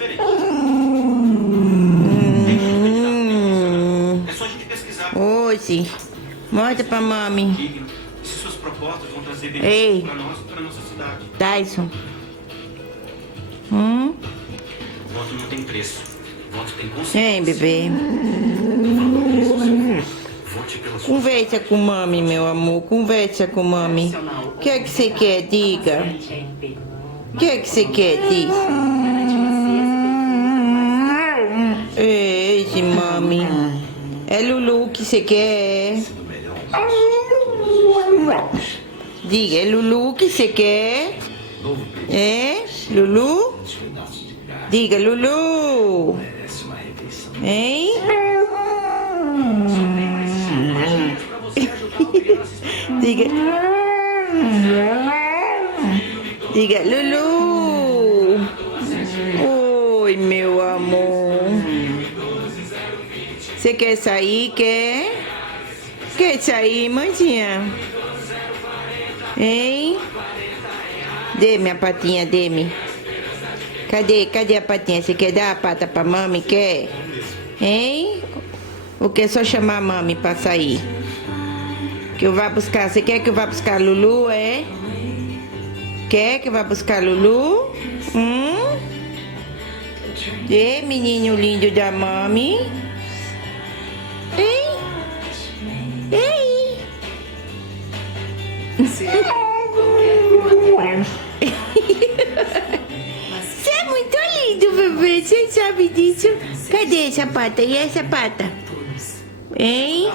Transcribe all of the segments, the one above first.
É só a gente pesquisar. Hoje, mostra pra mami. Se suas propostas vão trazer Ei. benefícios para nós e para nossa cidade. Tyson. Voto não tem preço. Voto tem consequência. Hein, bebê? Vote pela sua Conversa com mami, meu amor. Conversa com mami. O que é que você quer? Diga. O que é que você quer? Diga. Ei, mami. É Lulu que você quer? Diga, é Lulu que você quer? É? Lulu? Diga, Lulu. Hein? Diga. Diga, Lulu. Oi, meu amor. Você quer sair? Quer? Quer sair, mãezinha? Hein? Dê-me a patinha, dê-me. Cadê a patinha? Você quer dar a pata pra mami? Quer? Hein? Ou quer só chamar a mami pra sair? Que eu vá buscar. Você quer que eu vá buscar a Lulu, é? Quer que eu vá buscar a Lulu? E menino lindo da mami? Hein? Ei! Você é muito lindo, bebê. Você sabe disso? Cadê essa pata? E essa pata? Hein?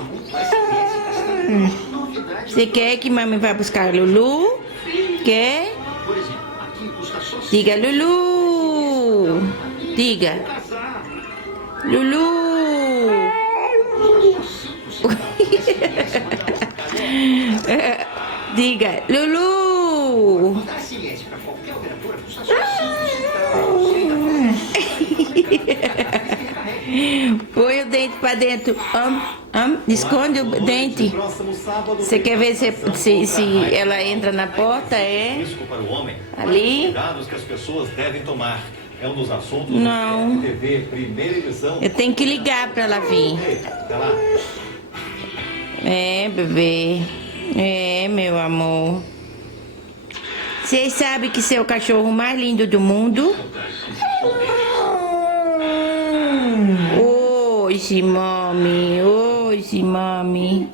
Você quer que mami vá buscar a Lulu? Quer? Diga, Lulu. Diga. Lulu. Diga, Lulu. Põe o dente pra dentro. Esconde o dente. Você quer ver se ela entra na porta? É? risco para o homem. Ali? Cuidados que as pessoas devem tomar. É um dos assuntos Não. do TV, primeira edição. Eu tenho que ligar pra ela vir. Até lá. É, bebê. É, meu amor. Vocês sabem que você é o cachorro mais lindo do mundo? Hoje, mami. Hoje, mami.